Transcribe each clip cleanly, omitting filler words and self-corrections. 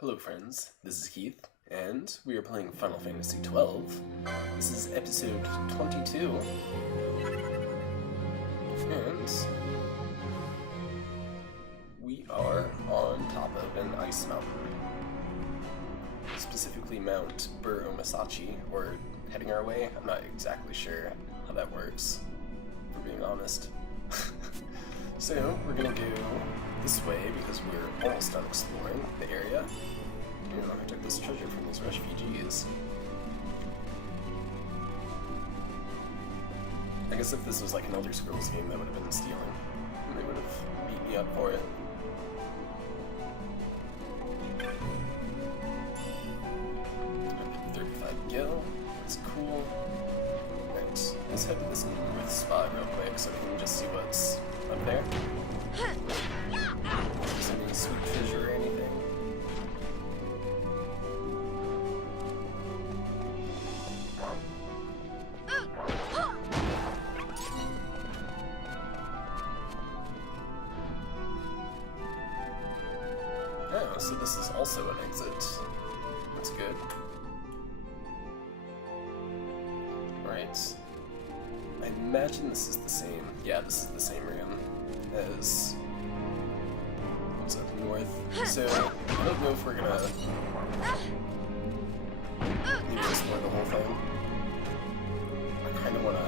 Hello friends, this is Keith, and we are playing Final Fantasy XII. This is episode 22, and we are on top of an ice mountain, specifically Mount Bur-Omasachi, or heading our way. I'm not exactly sure how that works, for being honest. So, we're gonna go this way because we're almost done exploring the area. You know, I took this treasure from these refugees. I guess if this was like an Elder Scrolls game, that would have been stealing. And they would have beat me up for it. Okay, 35 gil. That's cool. Right, let's head to this north spot real quick so we can just see what's up there. Is there any sweet treasure or anything? Oh, so this is also an exit. That's good. Right. I imagine this is the same. Yeah, this is the same room as what's up north. So I don't know if we're gonna need to explore the whole thing. I kind of wanna.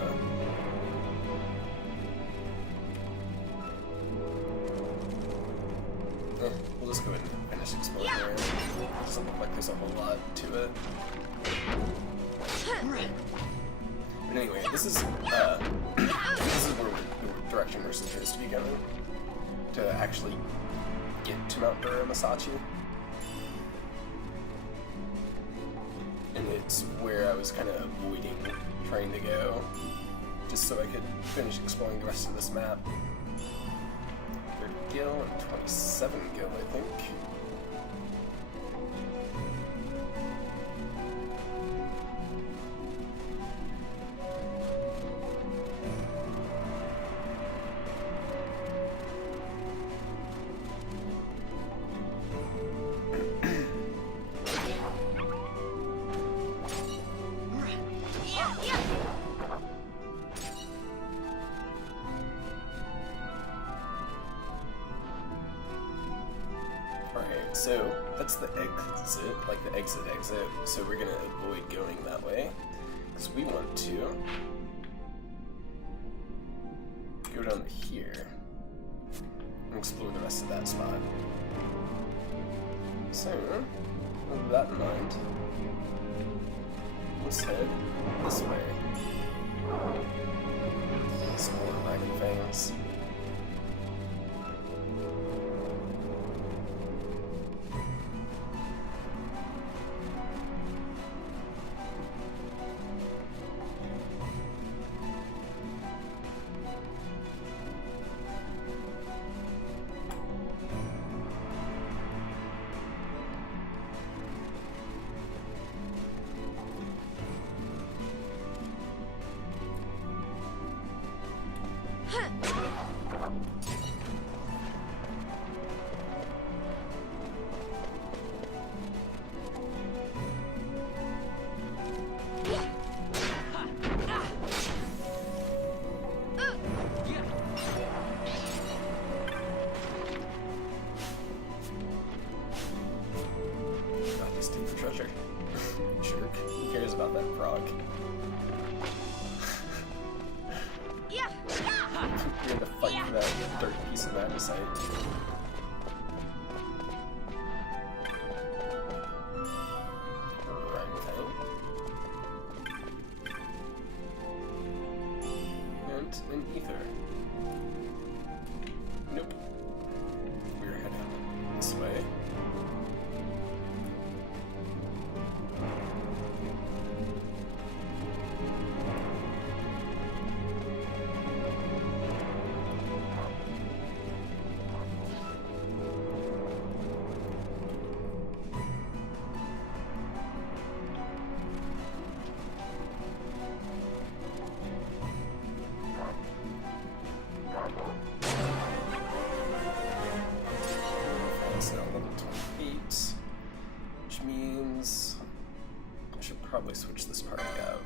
We'll just go ahead and finish exploring there. It doesn't look like there's a whole lot to it. But anyway, this is where the direction we're supposed to be going to actually get to Mount Bur-Omasachi. And it's where I was kind of avoiding trying to go, just so I could finish exploring the rest of this map. 30 gil and 27 gil, I think. Alright, so that's the exit, like the exit. So we're gonna avoid going that way, because we want to go down here and explore the rest of that spot. So, with that in mind, let's head this way. Some more dragon fangs. Treasure. Jerk. Who cares about that frog? You're gonna fight for that dirt piece of andesite. And an ether. Nope. We're heading this way. probably switch this party out.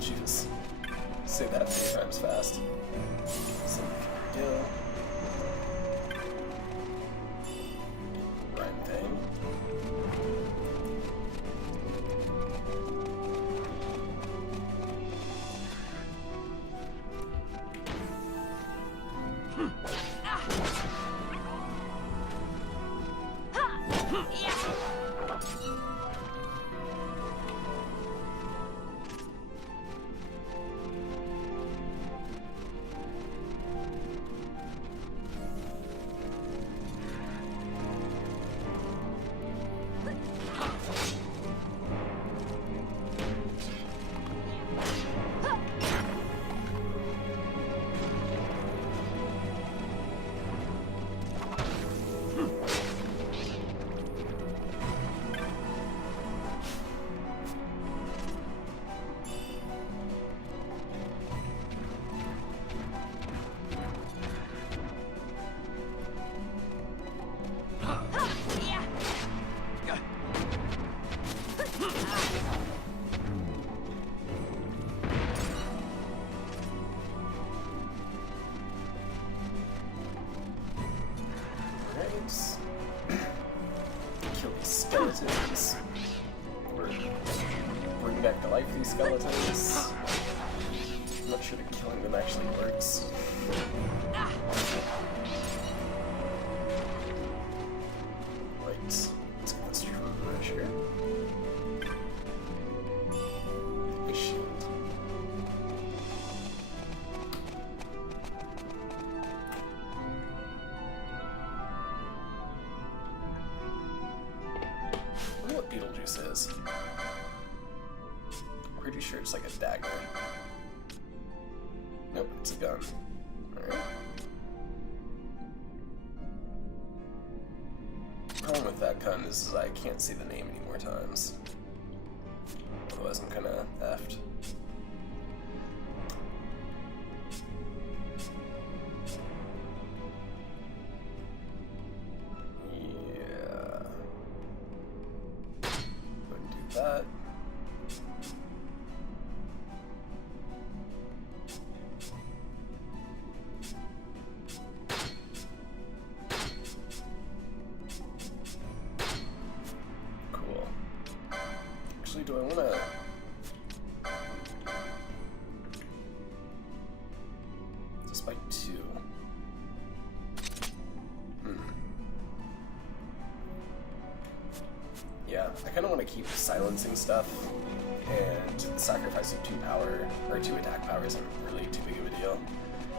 Jeez. Say that 3 times fast. So, Gil. Rhyme thing. Kill these skeletons. Or bring back to life these skeletons. I'm not sure that killing them actually works. Right, let's get this treasure. A shield. I wonder what Beetlejuice is. I'm pretty sure it's like a dagger. Nope, it's a gun. Alright. The problem with that gun is I can't say the name any more times. Otherwise I'm kinda effed. Yeah. Wouldn't do that. Do I want to... Despite 2. Yeah, I kind of want to keep silencing stuff, and the sacrifice of 2 power, or 2 attack power isn't really too big of a deal.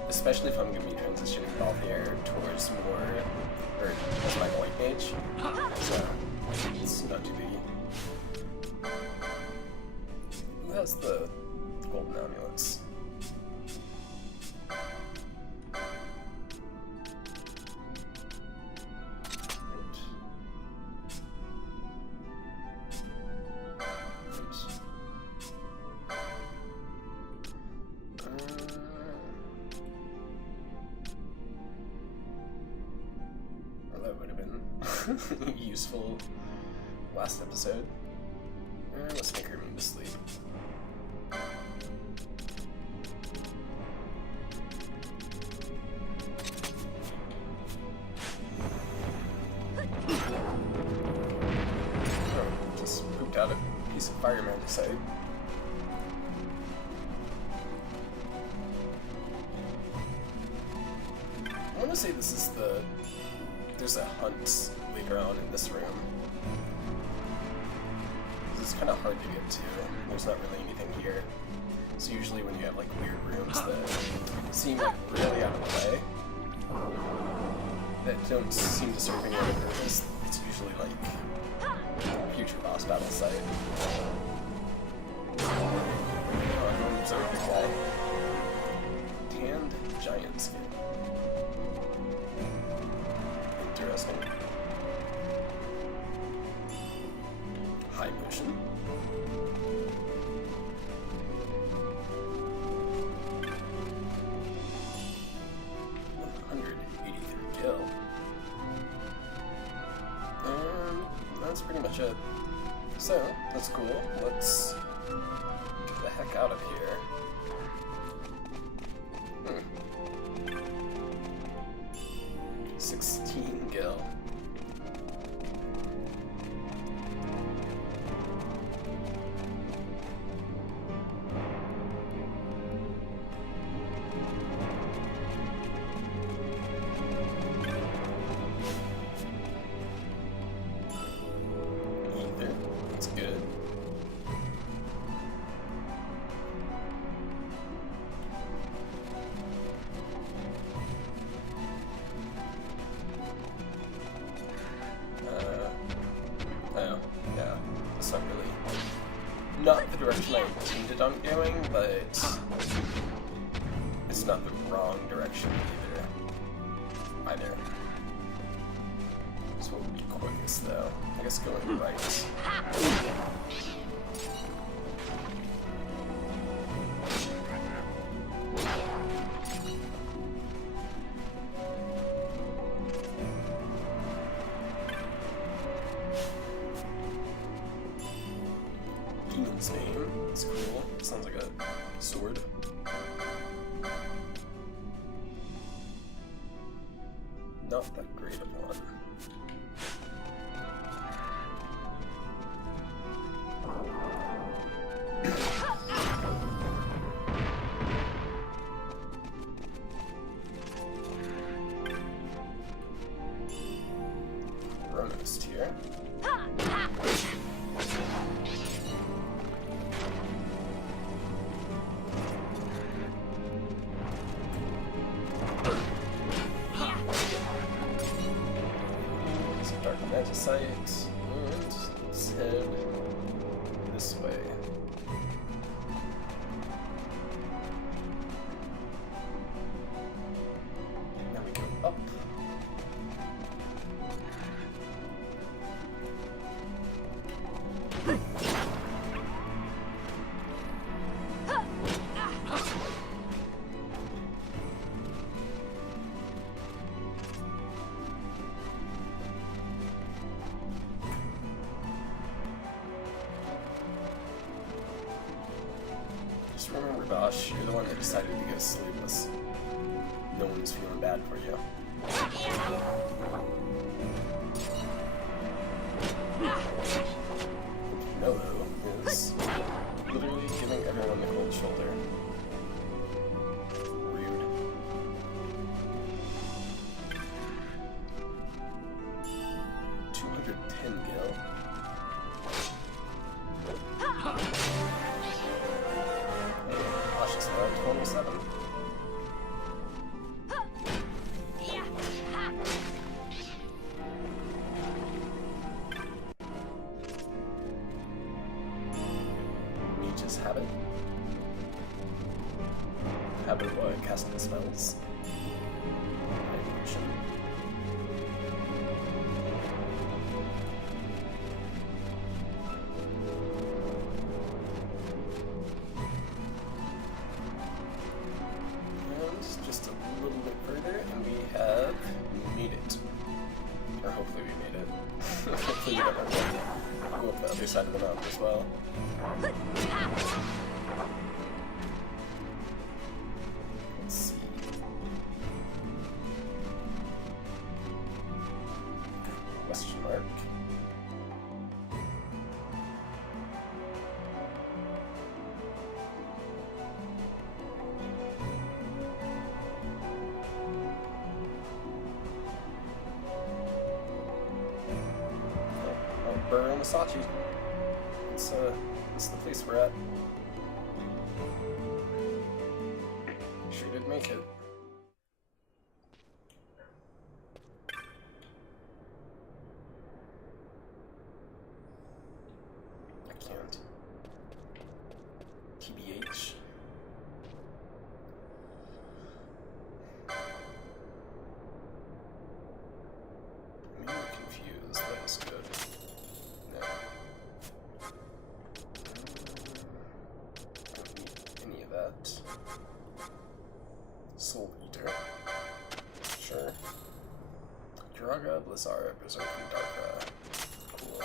Especially if I'm going to be transitioning off here towards more, or as my white mage. So, it's not too big. Who has the golden amulets? Well, that would have been useful last episode. Let's make her immune to sleep. Just pooped out a piece of fireman site. I want to say this is the... There's a hunt later on in this room. It's kind of hard to get to. There's not really anything here. So usually when you have like weird rooms that seem like really out of the way, that don't seem to serve any other purpose, it's usually like a future boss battle site. Observe the guy. Tanned giant skin. Interesting. High motion. shit. So, that's cool. Let's get the heck out of here. 16 gil. Ether, that's good. Oh, yeah, that's not really, not the direction I intended on going, but it's not the wrong direction either. So what would be quickest though? I guess going right. Demon's name. It's cool. Sounds like a sword. Not that great of one. Chronost here. Magicite, and let's head this way. Now we go up. Just remember, Bosch, you're the one that decided to go sleepless. No one's feeling bad for you. Novo is literally giving everyone the cold shoulder. Rude. $210 gil. Cautious now, 27. Nietzsche's habit. Habit of what? Casting spells. Evolution. And just a little bit further, and we have made it. Or hopefully we made it. Hopefully we got our way. Go up the other side of the mountain as well. Let's see. Question mark. Versace. It's the place we're at. Sure did make it. I can't. TBH. I'm really confused. That was good. No. Don't need any of that. Soul Eater. Sure. Draga, Blizzard, Berserk, and Darkra. Cool.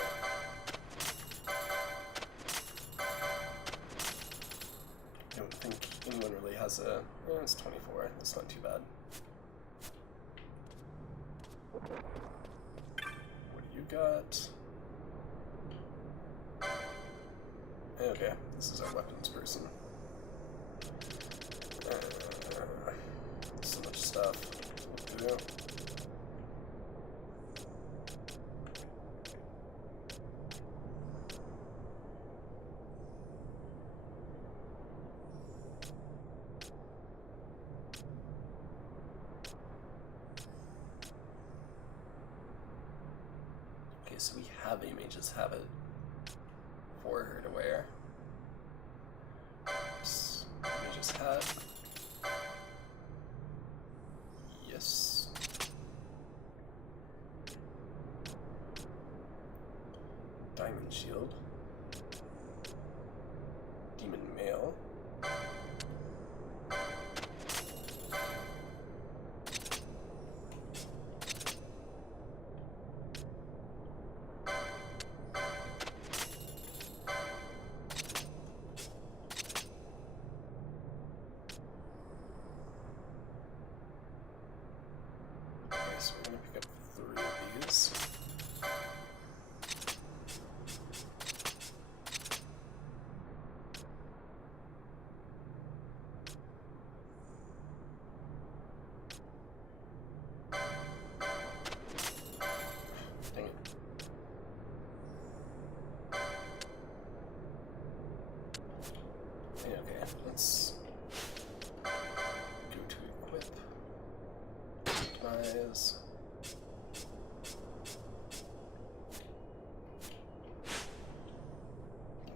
has a... it's 24. That's not too bad. What do you got? Okay, this is our weapons person. So much stuff. Do. Okay, so we have a mage's habit for her to wear. Oops. Mage's hat. Yes. Diamond shield. Demon mail. So we're going to pick up 3 of these. Dang it. Yeah, okay, let's go to equip. Optimize.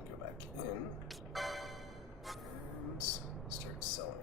Go back in and start selling.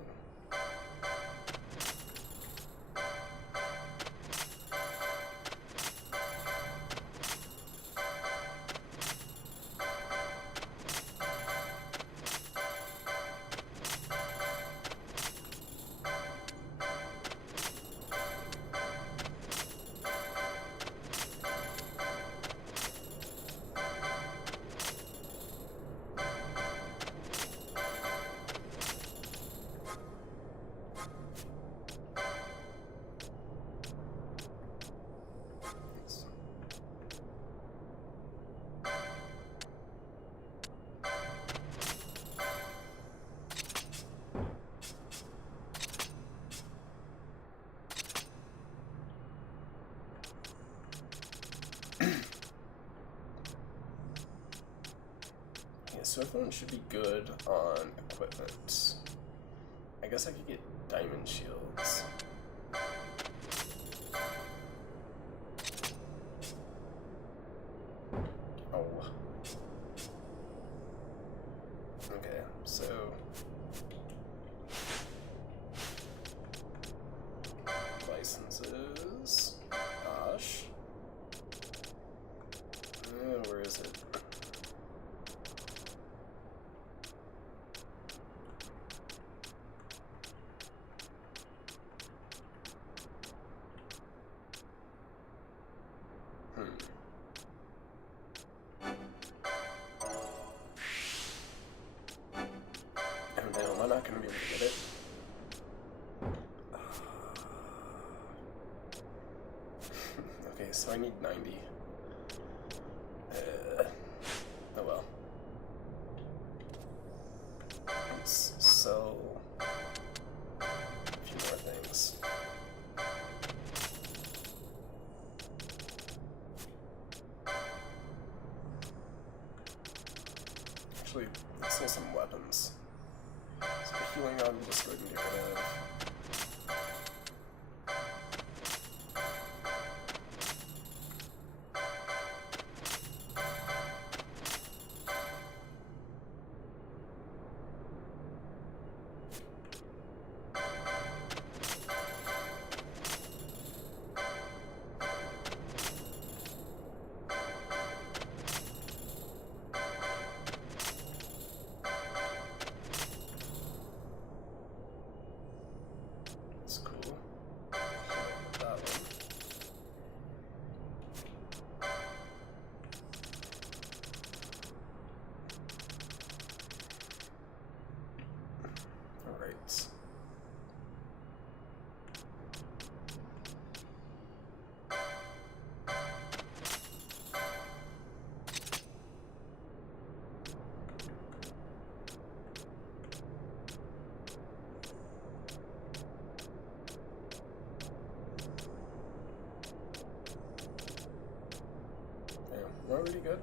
So everyone should be good on equipment. I guess I could get diamond shields. Oh. Okay, so... licenses... Gosh. Where is it? Oh no, I'm not going to be able to get it. Okay, so I need 90. Oh well. Let's sell a few more things. Actually, let's sell some weapons. So healing on, we'll just go ahead and get rid of. already good?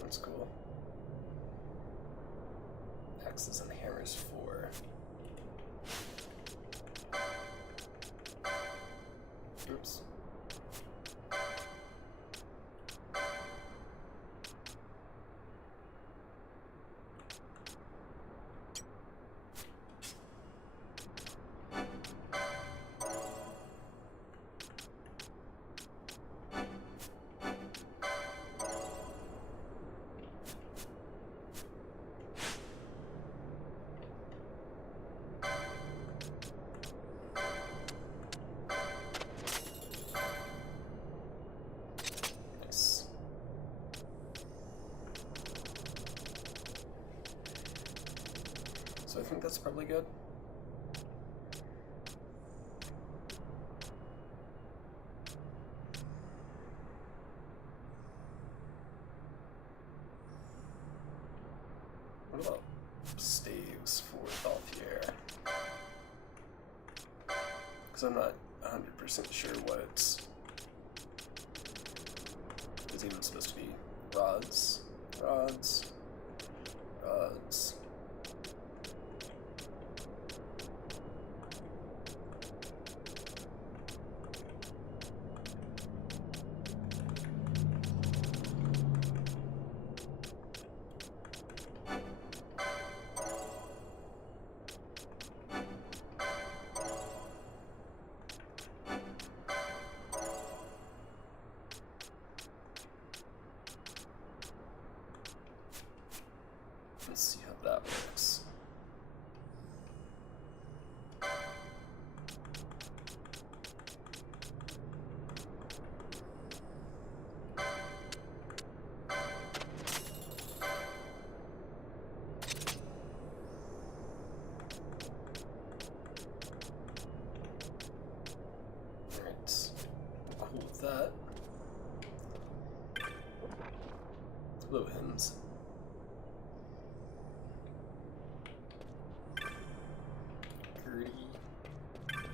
That's cool. Axes and hammers 4. Oops. So I think that's probably good. What about staves for Thalthier? Because I'm not 100% sure what it's even supposed to be. Rods, rods, rods. Let's see how that works. Alright, cool with that. Hello, hymns.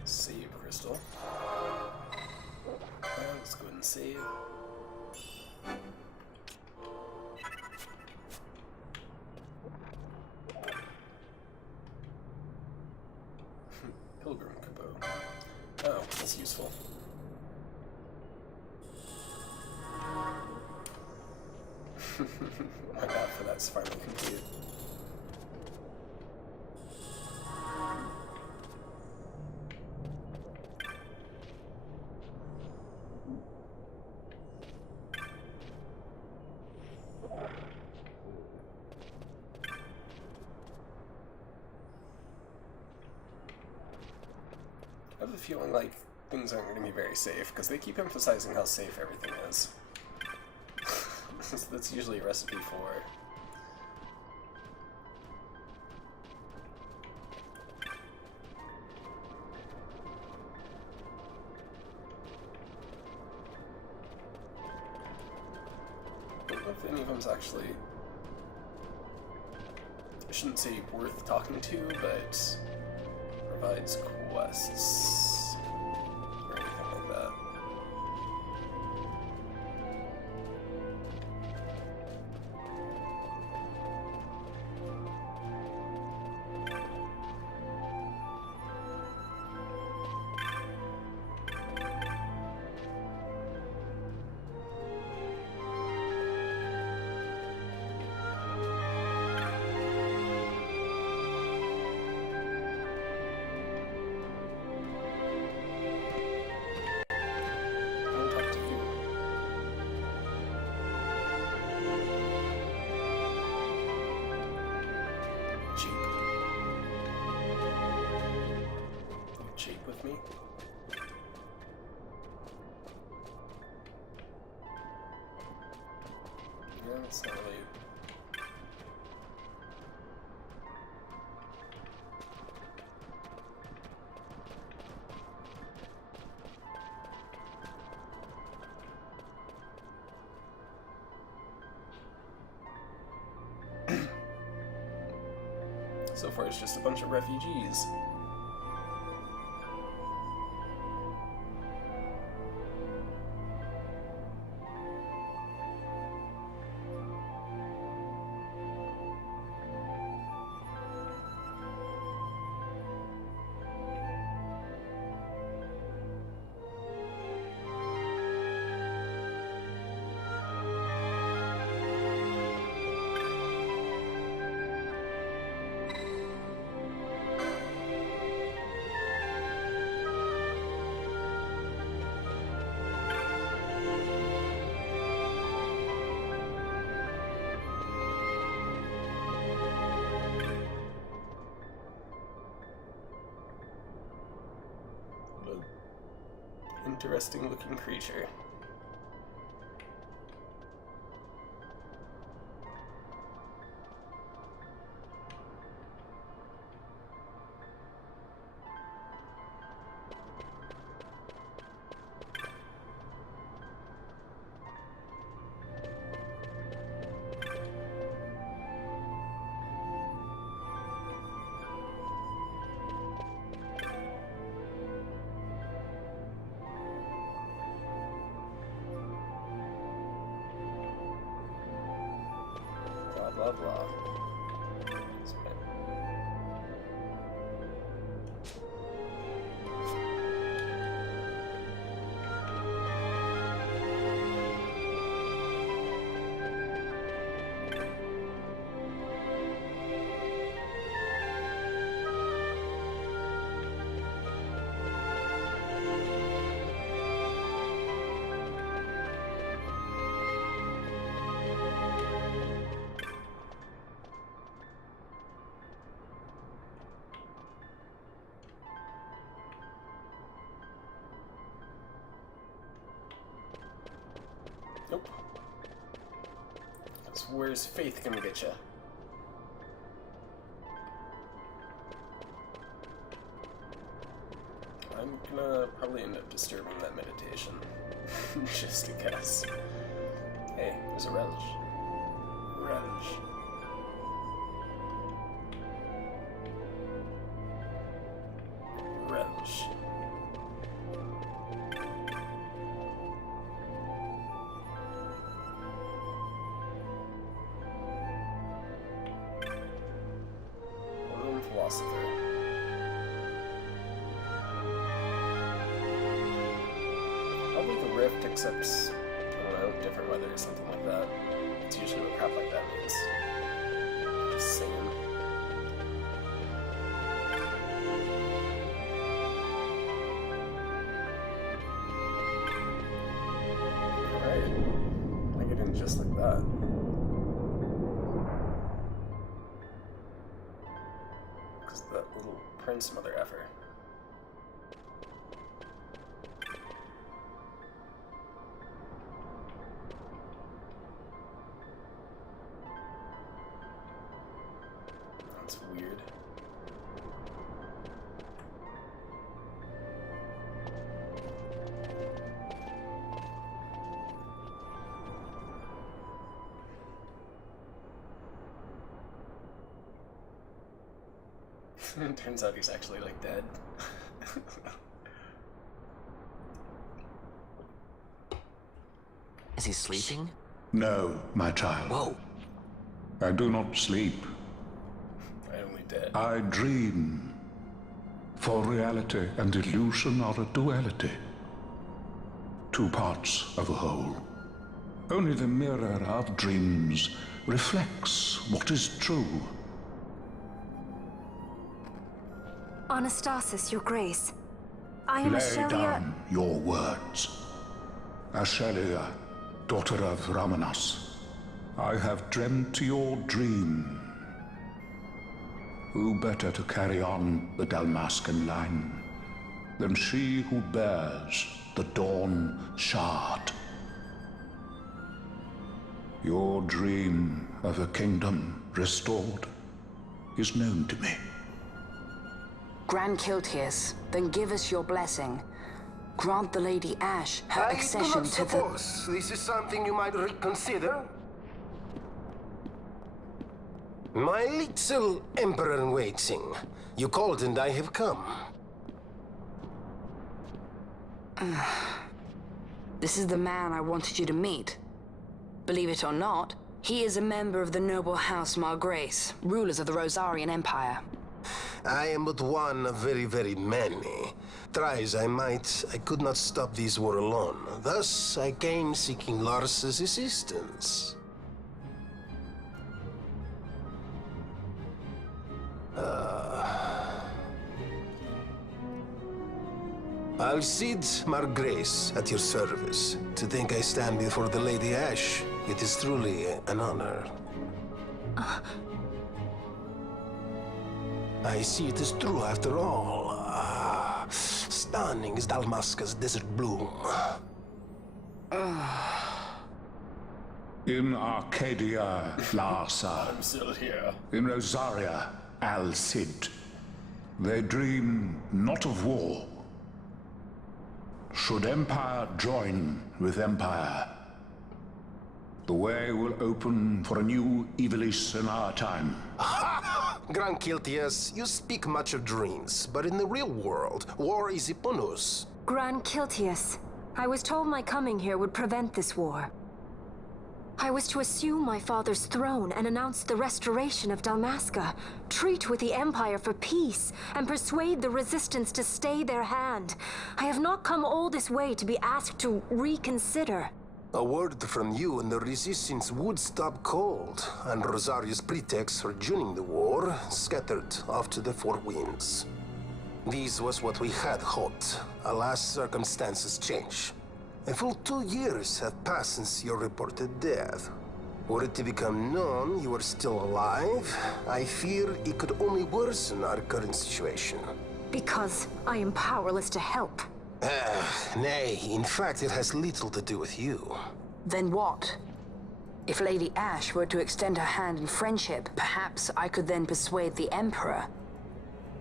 Save crystal. Let's go ahead and save. Pilgrim Capo. Oh, that's useful. My bad for that's finally complete. I have a feeling like things aren't going to be very safe, because they keep emphasizing how safe everything is. That's usually a recipe for... I don't know if any of them's actually... I shouldn't say worth talking to, but... provides quests or anything like that. With me. Yeah, it's not really... So far it's just a bunch of refugees. Interesting looking creature. Blah blah. Nope. Because where's faith gonna get you? I'm gonna probably end up disturbing that meditation. Just in case. Hey, there's a relish. Relish. Relish. Philosopher. Probably the rift, except, I don't know, different weather or something like that. It's usually what crap like that means. Just saying. Alright. I get in just like that. That little prince mother effer. That's weird. It turns out he's actually, like, dead. Is he sleeping? No, my child. Whoa. I do not sleep. I only dead. I dream. For reality and illusion are a duality. Two parts of a whole. Only the mirror of dreams reflects what is true. Anastasis, Your Grace. I am Lay Ashelia. down your words. Ashelia, daughter of Ramanas, I have dreamt your dream. Who better to carry on the Dalmascan line than she who bears the Dawn Shard? Your dream of a kingdom restored is known to me. Grand Kiltius, then give us your blessing. Grant the Lady Ash her accession I do not to the... suppose this is something you might reconsider. My little emperor-in-waiting. You called and I have come. This is the man I wanted you to meet. Believe it or not, he is a member of the noble house Margrace, rulers of the Rosarian Empire. I am but one of very, very many. Try as I might, I could not stop this war alone. Thus, I came seeking Lars's assistance. Alcide Margrace at your service. To think I stand before the Lady Ash, it is truly an honor. I see it is true after all. stunning is Dalmasca's desert bloom. In Arcadia, Larsa. I'm still here. In Rosaria, Al Cid. They dream not of war. Should empire join with empire, the way will open for a new Evilis in our time. Gran Kiltias, you speak much of dreams, but in the real world, war is upon us. Gran Kiltias, I was told my coming here would prevent this war. I was to assume my father's throne and announce the restoration of Dalmasca, treat with the Empire for peace, and persuade the Resistance to stay their hand. I have not come all this way to be asked to reconsider. A word from you and the Resistance would stop cold, and Rosaria's pretext for joining the war scattered off to the four winds. This was what we had hoped. Alas, circumstances change. A full 2 years have passed since your reported death. Were it to become known you are still alive, I fear it could only worsen our current situation. Because I am powerless to help. Nay, in fact it has little to do with you. Then what? If Lady Ash were to extend her hand in friendship, perhaps I could then persuade the Emperor.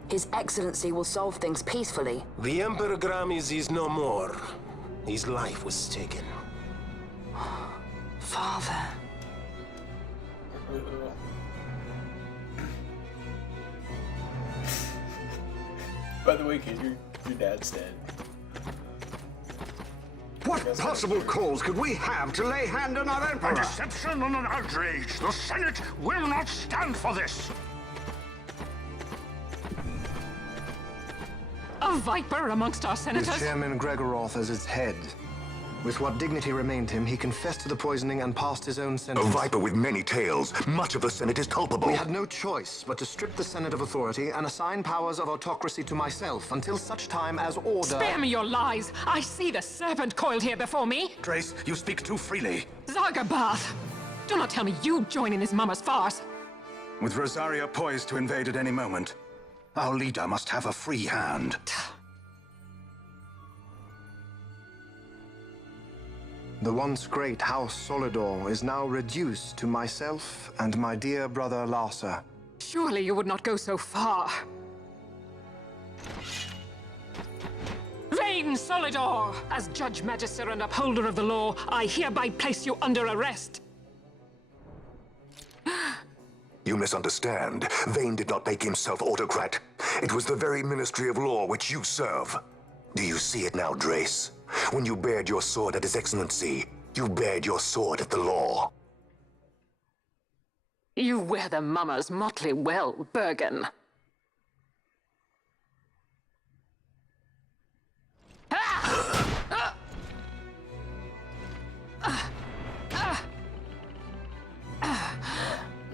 His Excellency will solve things peacefully. The Emperor Gramis is no more. His life was taken. Father. By the way, kid, your dad's dead. What possible cause could we have to lay hand on our Emperor? A deception and an outrage! The Senate will not stand for this! A viper amongst our With senators? Chairman Gregoroth as its head. With what dignity remained him, he confessed to the poisoning and passed his own A sentence. viper with many tails. Much of the Senate is culpable. We had no choice but to strip the Senate of authority and assign powers of autocracy to myself until such time as order... Spare me your lies! I see the serpent coiled here before me! Trace, you speak too freely. Zargabath! Do not tell me you join in his mama's farce! With Rosaria poised to invade at any moment, our leader must have a free hand. The once great House Solidor is now reduced to myself and my dear brother Larsa. Surely you would not go so far. Vain Solidor! As Judge Magister and upholder of the law, I hereby place you under arrest. You misunderstand. Vane did not make himself autocrat. It was the very Ministry of Law which you serve. Do you see it now, Drace? When you bared your sword at His Excellency, you bared your sword at the law. You wear the mama's motley well, Bergen.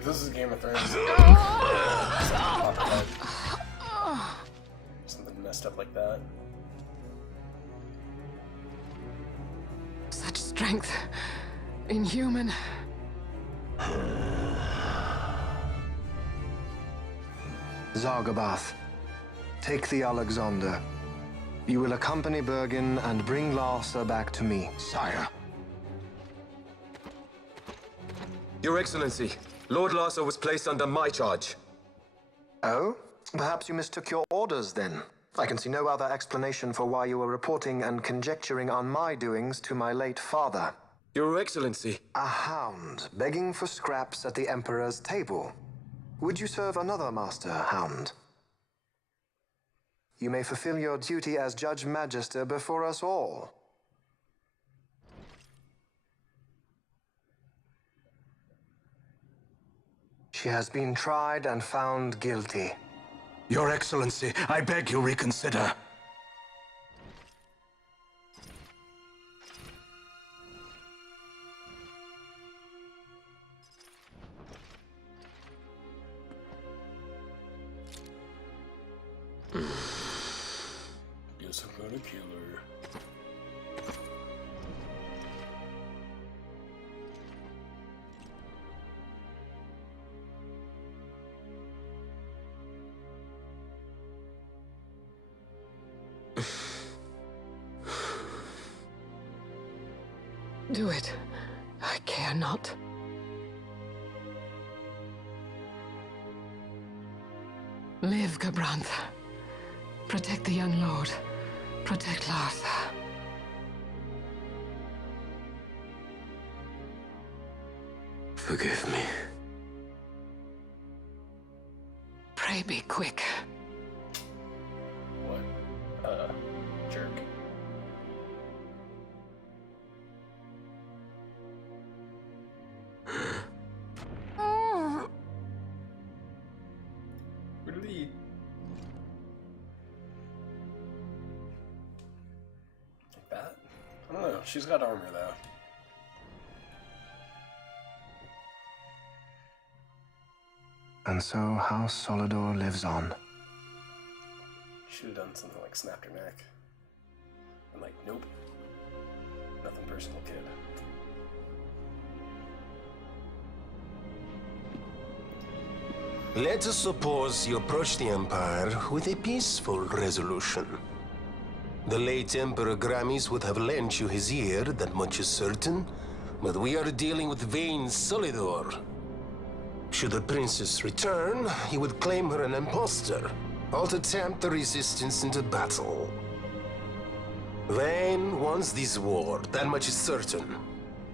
This is Game of Thrones. Something messed up like that. Such strength. Inhuman. Zargabath, take the Alexander. You will accompany Bergen and bring Larsa back to me. Sire. Your Excellency, Lord Larsa was placed under my charge. Oh? Perhaps you mistook your orders then. I can see no other explanation for why you were reporting and conjecturing on my doings to my late father. Your Excellency. A hound begging for scraps at the Emperor's table. Would you serve another master, hound? You may fulfill your duty as Judge Magister before us all. She has been tried and found guilty. Your Excellency, I beg you reconsider. Guess I'm gonna kill her. Do it. I care not. Live, Gabrantha. Protect the young lord. Protect Lartha. Forgive me. Pray be quick. What? Jerk. Really? Like that? I don't know. She's got armor, though. And so House Solidor lives on. Should have done something like snapped her neck. I'm like, nope. Nothing personal, kid. Let us suppose you approach the Empire with a peaceful resolution. The late Emperor Gramis would have lent you his ear, that much is certain, but we are dealing with Vayne Solidor. Should the princess return, he would claim her an impostor, or to tempt the resistance into battle. Vayne wants this war, that much is certain.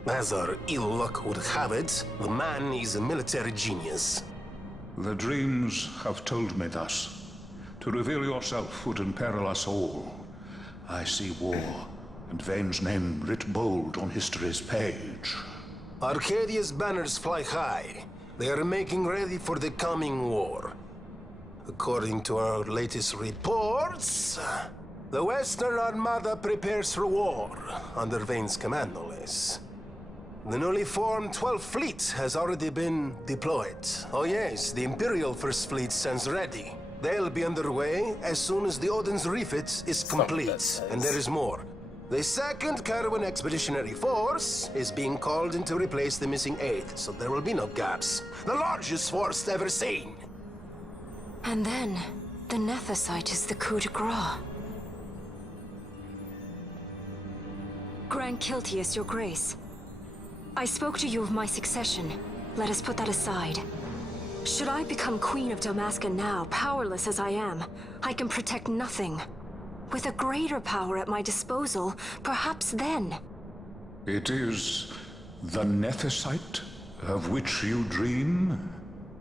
As our ill luck would have it, the man is a military genius. The dreams have told me thus. To reveal yourself would imperil us all. I see war, and Vayne's name writ bold on history's page. Arcadia's banners fly high. They are making ready for the coming war. According to our latest reports, the Western Armada prepares for war, under Vayne's command, no less. The newly formed 12th Fleet has already been deployed. Oh yes, the Imperial First Fleet stands ready. They'll be underway as soon as the Odin's refit is complete. And there is more. The 2nd Caravan Expeditionary Force is being called in to replace the missing 8th, so there will be no gaps. The largest force ever seen! And then, the Nethicite is the coup de grace. Grand Kiltius, your grace. I spoke to you of my succession. Let us put that aside. Should I become Queen of Dalmasca now, powerless as I am, I can protect nothing. With a greater power at my disposal, perhaps then. It is the Nethicite of which you dream?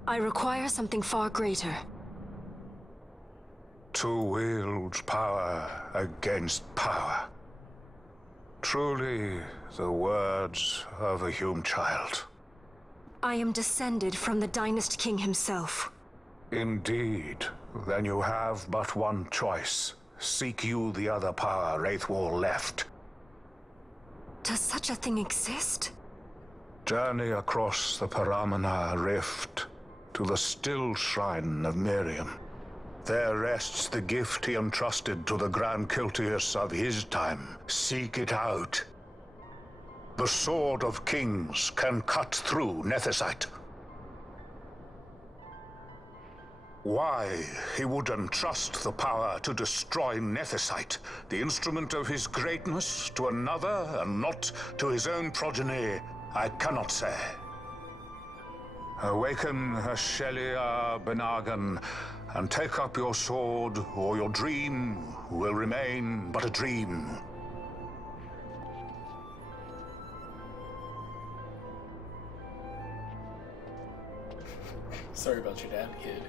I require something far greater. To wield power against power. Truly, the words of a Hume child. I am descended from the Dynast King himself. Indeed. Then you have but one choice. Seek you the other power Wraithwall left. Does such a thing exist? Journey across the Paramana Rift to the still shrine of Miriam. There rests the gift he entrusted to the Grand Kiltius of his time. Seek it out. The Sword of Kings can cut through Nethicite. Why he would entrust the power to destroy Nethicite, the instrument of his greatness, to another and not to his own progeny, I cannot say. Awaken Shelia Benagan and take up your sword, or your dream will remain but a dream. Sorry about your dad, kid.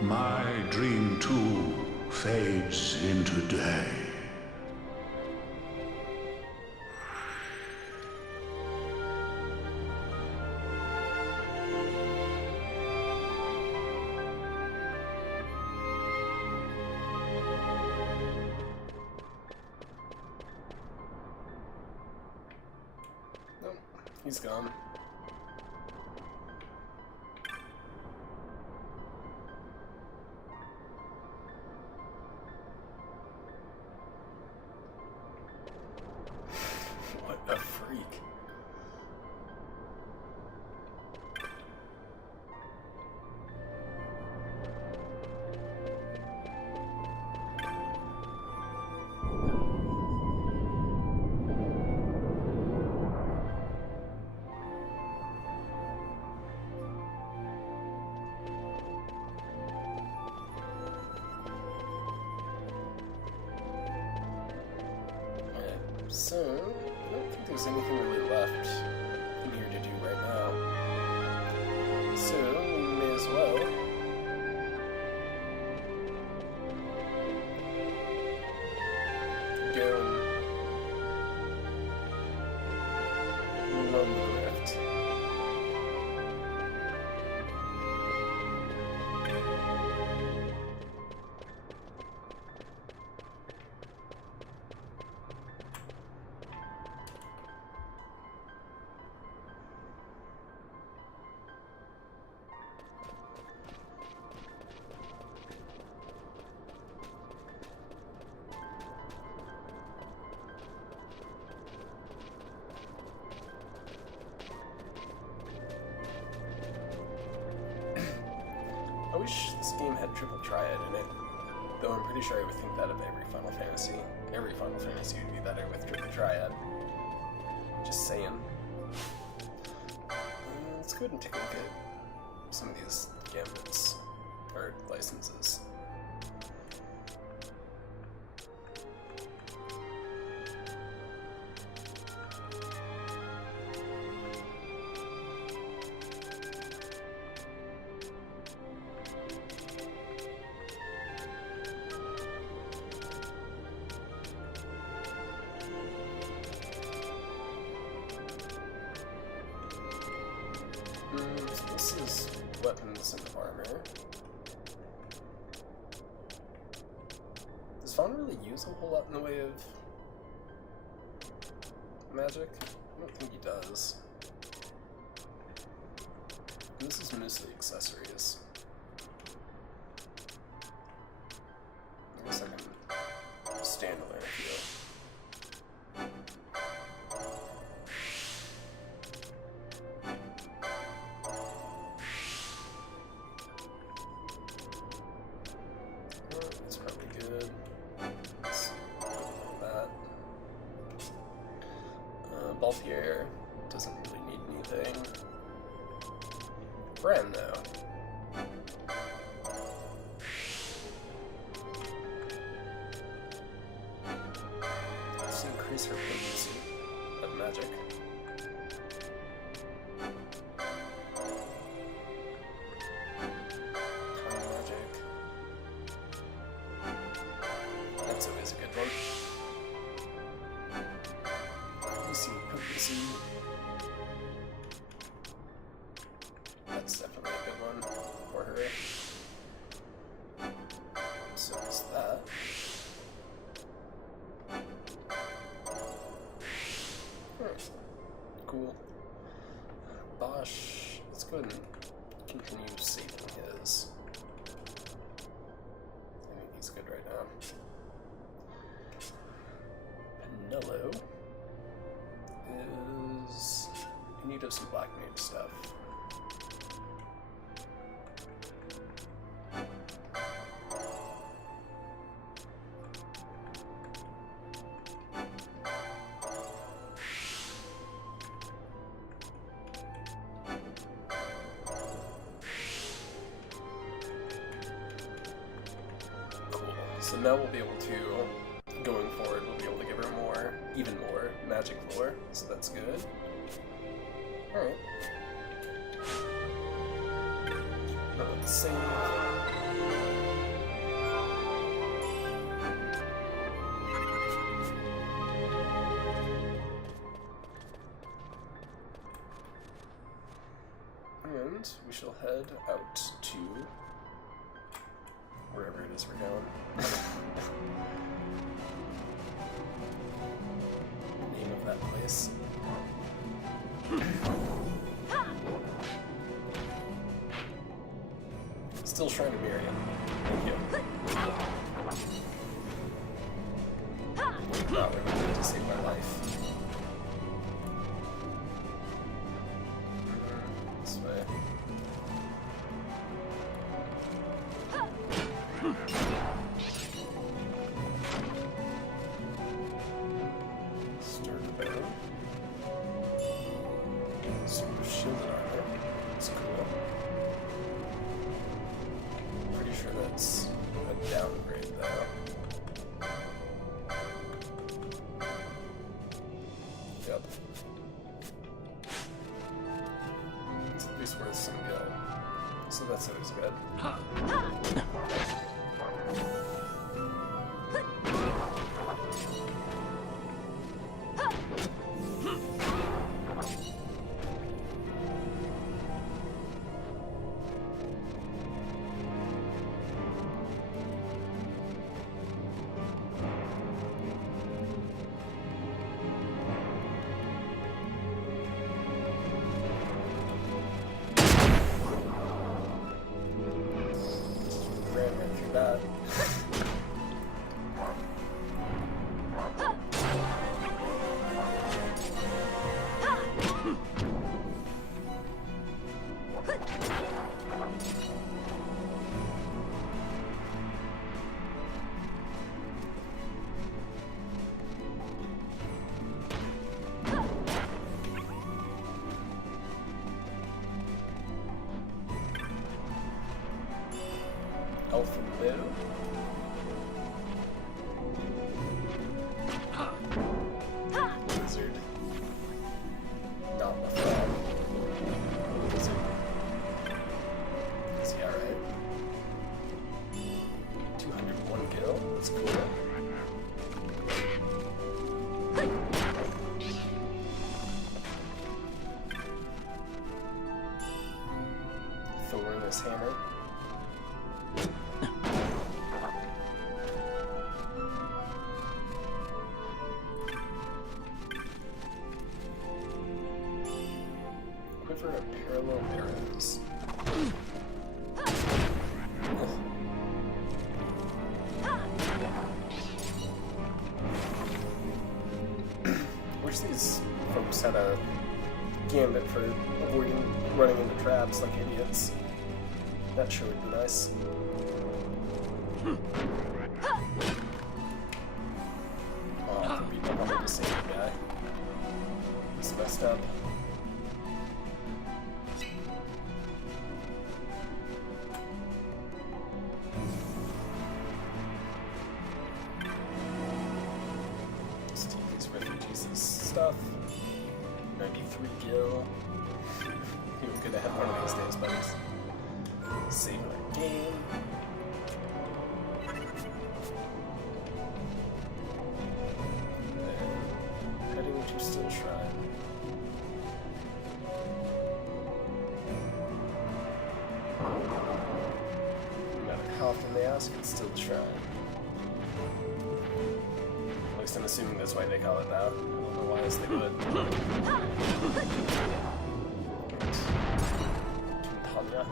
My dream too fades into day. Nope, he's gone. What a freak. So, I don't think there's anything really left in here to do right now. So, we may as well go and run the rift. I wish this game had triple triad in it, though I'm pretty sure I would think that of every Final Fantasy. Every Final Fantasy would be better with triple triad. Just saying. Let's go ahead and take a look at some of these gambits, or licenses. So this is weapons and armor. Does Fawn really use a whole lot in the way of magic? I don't think he does. And this is mostly accessories. I guess I can stand there if you will. That's probably good. Let's do that. Balthier doesn't really need anything. Bren, though. Let's increase her potency of magic. That's always a good one. Potency. That's definitely a good one for her. So is that. Cool. Bosch, let's go ahead and continue saving his. I think he's good right now. Pinello is in need of some black mage stuff. Cool. So now we'll be able to, going forward, we'll be able to give her more, even more magic lore, so that's good. Alright. Now let's save. And we shall head out to wherever it is we're going. The name of that place. Still Shrine of Miriam. Thank you. Wow, they were to save my life. This way. Start there. Some shielded armor. That's cool. Pretty sure that's a downgrade though. good. Ran right through that. Alpha Blue. Wizard. Not my fan. Wizard. Is he alright? 201 gil. That's cool. Thor in his hammer. Quiver of parallel arrows. Wish these folks had a gambit for avoiding running into traps like idiots. That sure would be nice. Oh, I could beat up on the same guy. It's messed up. Let's take these refugees and stuff. 93 gil. You're gonna have one of these days, buddies. Save our game. And heading to Still Shrine. No matter how often they ask, it's Still Shrine. At least I'm assuming that's why they call it that. I don't know why else they would. Tanya.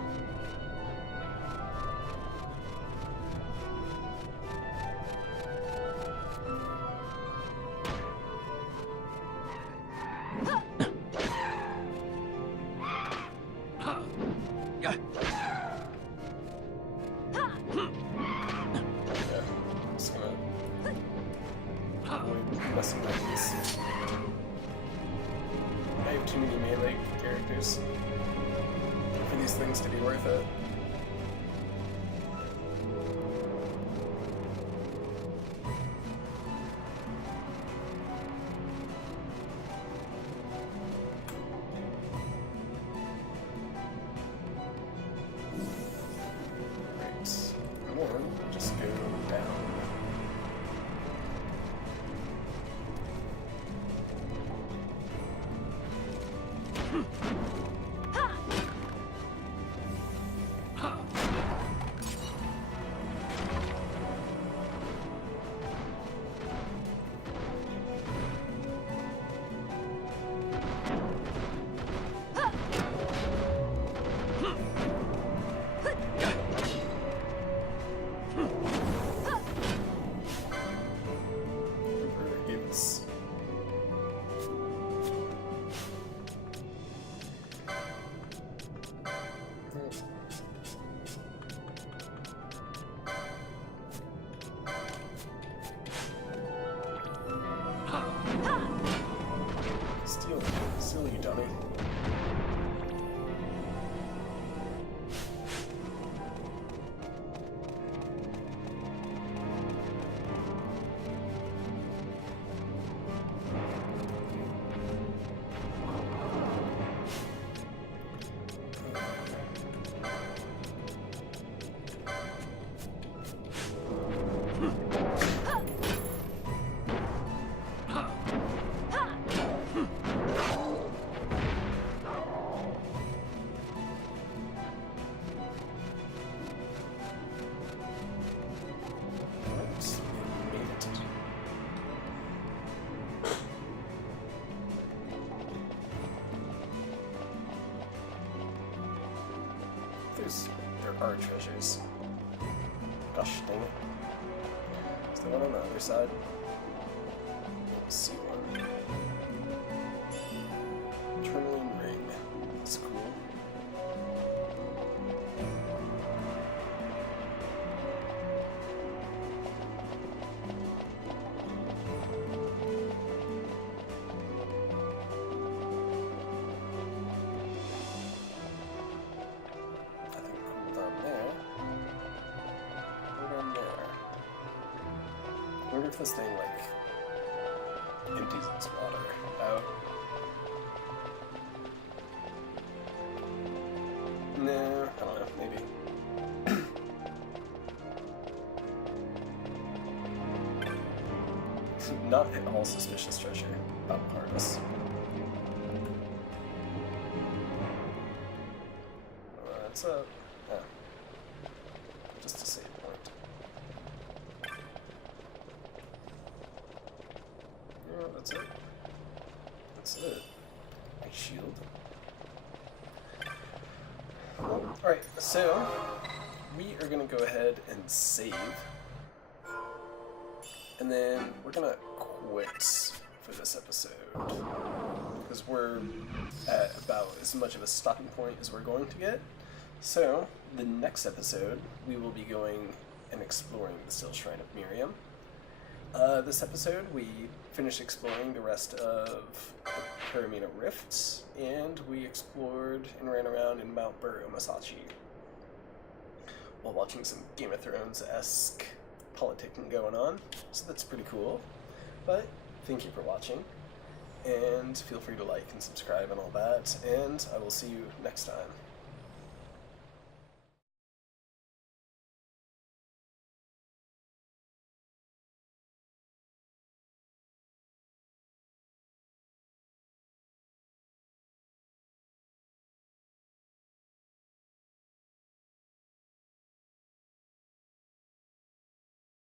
Messing with these. I have too many melee characters for these things to be worth it. Right. And then just go down. are treasures. Gosh dang it. Is there one on the other side? Let's see one. Tourmaline ring. That's cool. I wonder if this thing, like, empties its water out. No, I don't know, maybe. Not at all suspicious treasure about harness. What's up? Oh. Just a save point. Yeah, that's it. That's it. My shield. Alright, so we are gonna go ahead and save. And then we're gonna quit for this episode. Because we're at about as much of a stopping point as we're going to get. So, the next episode, we will be going and exploring the Still Shrine of Miriam. This episode, we finished exploring the rest of the Pyramina Rifts, and we explored and ran around in Mount Bur-Omasachi while watching some Game of Thrones-esque politicking going on, so that's pretty cool. But thank you for watching, and feel free to like and subscribe and all that, and I will see you next time.